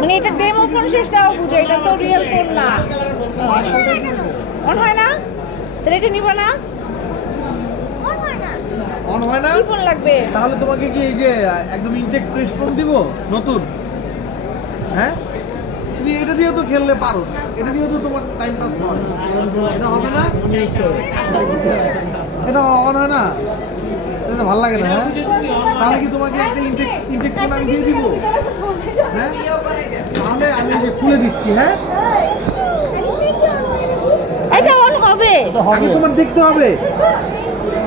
মানে এটা demo phone শেষটাও বুঝে, এটা তো রিয়েল ফোন না। অন হয় না? তাহলে এটা নিবা না? অন হয় না? কি ফোন লাগবে? তাহলে তোমাকে কি এই যে একদম ইনটেক ফ্রেশ ফোন দিব নতুন? হ্যাঁ, তুমি এটা দিয়েও তো খেললে পারো, এটা দিয়েও তো তোমার টাইম পাস হয়। এটা হবে না? এটা অন হয় না? এটা তো ভালো লাগে না। হ্যাঁ, তাহলে কি তোমাকে একটা ইনটেক ফোন আমি দিয়ে দিব? হ্যাঁ, তাহলে আমি যে খুলে দিচ্ছি। হ্যাঁ, এটা অন হবে। আগে তোমার দেখতে হবে,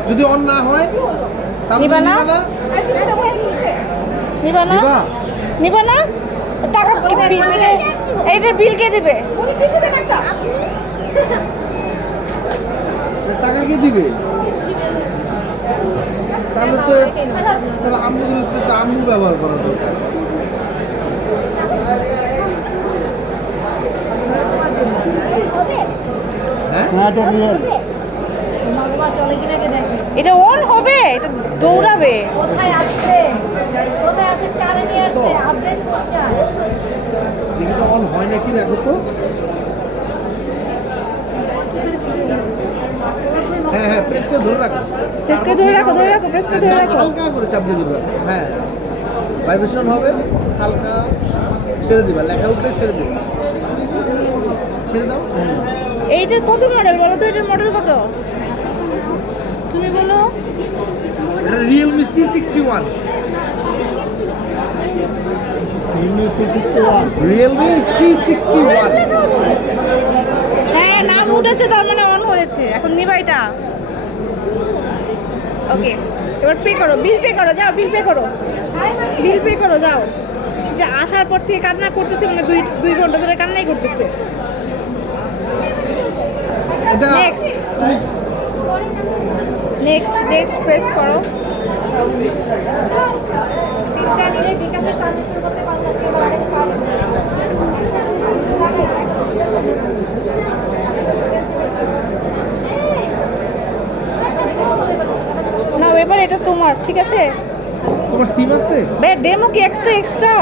যদি অন না হয় তাহলে নিবা না? নিবা না? নিবা? নিবা না? টাকা এইটার বিল কে দিবে? টাকা কে দিবে? তাহলে তো তাহলে আম্মু ব্যবহার করা দরকার। হ্যাঁ, এটা অন হবে, এটা দৌড়াবে। দেখি তো অন হয় নাকি, দেখো তো। হ্যাঁ হ্যাঁ, প্রেস করে ধরে রাখো। প্রেস করে ধরে রাখো, ধরে রাখো, প্রেস করে ধরে রাখো। হালকা করে চাপ দিয়ে ধরে রাখো। হ্যাঁ, ভাইব্রেশন হবে, হালকা ছেড়ে দিবা, লেখা উঠলে ছেড়ে দিবা। ছেড়ে দাও, ছেড়ে দাও। এইটার কত মডেল বলো তো? এটার মডেল কত তুমি বলো? এটা রিয়েলমি C61। Realme C61। হ্যাঁ, নাম উঠেছে, তার মানে অন হয়েছে। এখন নিবা এটা? ওকে, এবার পে করো, বিল পে করো, যাও বিল পে করো, বিল পে করো, যাও। সে আসার পর থেকে কান্না করতেছে, মানে দুই ঘন্টা ধরে কান্নাই করতেছে। এটা নেক্সট তুমি নেক্সট নেক্সট প্রেস করো। না, এবার এটা তোমার, ঠিক আছে? তোমার সিম আছে? বে ডেমো কি এক্সট্রা?